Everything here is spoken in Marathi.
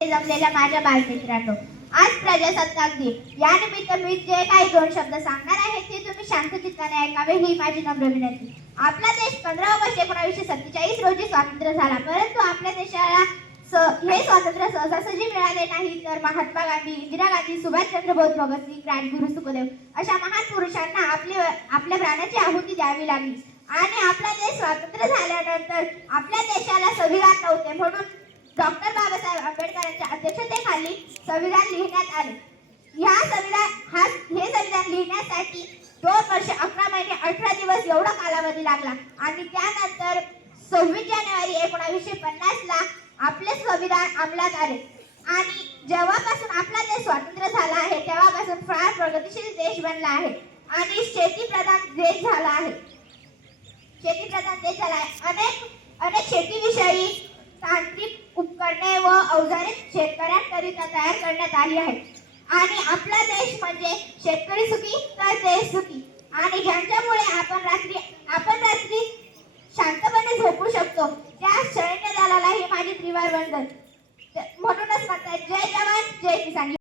जमलेल्या माझ्या बालमित्रांनो, आज प्रजासत्ताक दिन या निमित्त मी जे काही दोन शब्द सांगणार आहे ते तुम्ही शांत चित्ताने ऐकावे ही माझी नम्र विनंती. आपला देश 15 ऑगस्ट 1947 रोजी स्वतंत्र झाला, परंतु आपल्या देशाला हे स्वातंत्र्य सहजासहजी मिळाले नाही. तर महात्मा गांधी, इंदिरा गांधी, सुभाषचंद्र बोस, भगतसिंग, राजगुरू, सुखदेव अशा महान पुरुषांना आपल्या प्राणाची आहुती द्यावी लागली. आणि आपला देश स्वतंत्र झाल्यानंतर आपल्या देशाला संविधान नव्हते, म्हणून डॉक्टर बाबासाहेब आंबेडकरांच्या अध्यक्षतेखाली संविधान लिहिण्यात आले. हे संविधान लिहिण्यासाठी 2 वर्ष 11 महिने 18 दिवस एवढा कालावधी लागला. आणि त्यानंतर 26 जानेवारी 1950 ला आपले संविधान अंमलात आले. आणि जेव्हापासून आपला देश स्वतंत्र झाला आहे तेव्हापासून फार प्रगतिशील देश बनला आहे आणि शेतीप्रधान देश झाला आहे. अनेक शेतीविषयी तांत्रिक उपकरणे व अवजारे शेतकऱ्यांकरिता तयार करण्यात आली आहेत. आणि आपला देश म्हणजे शेतकरी सुखी तर देश सुखी. आणि ज्यांच्यामुळे आपण रात्री शांतपणे झोपू शकतो त्या सैन्य दलालाही माझी त्रिवार वंदन. म्हणूनच म्हणतात जय जवान जय किसान.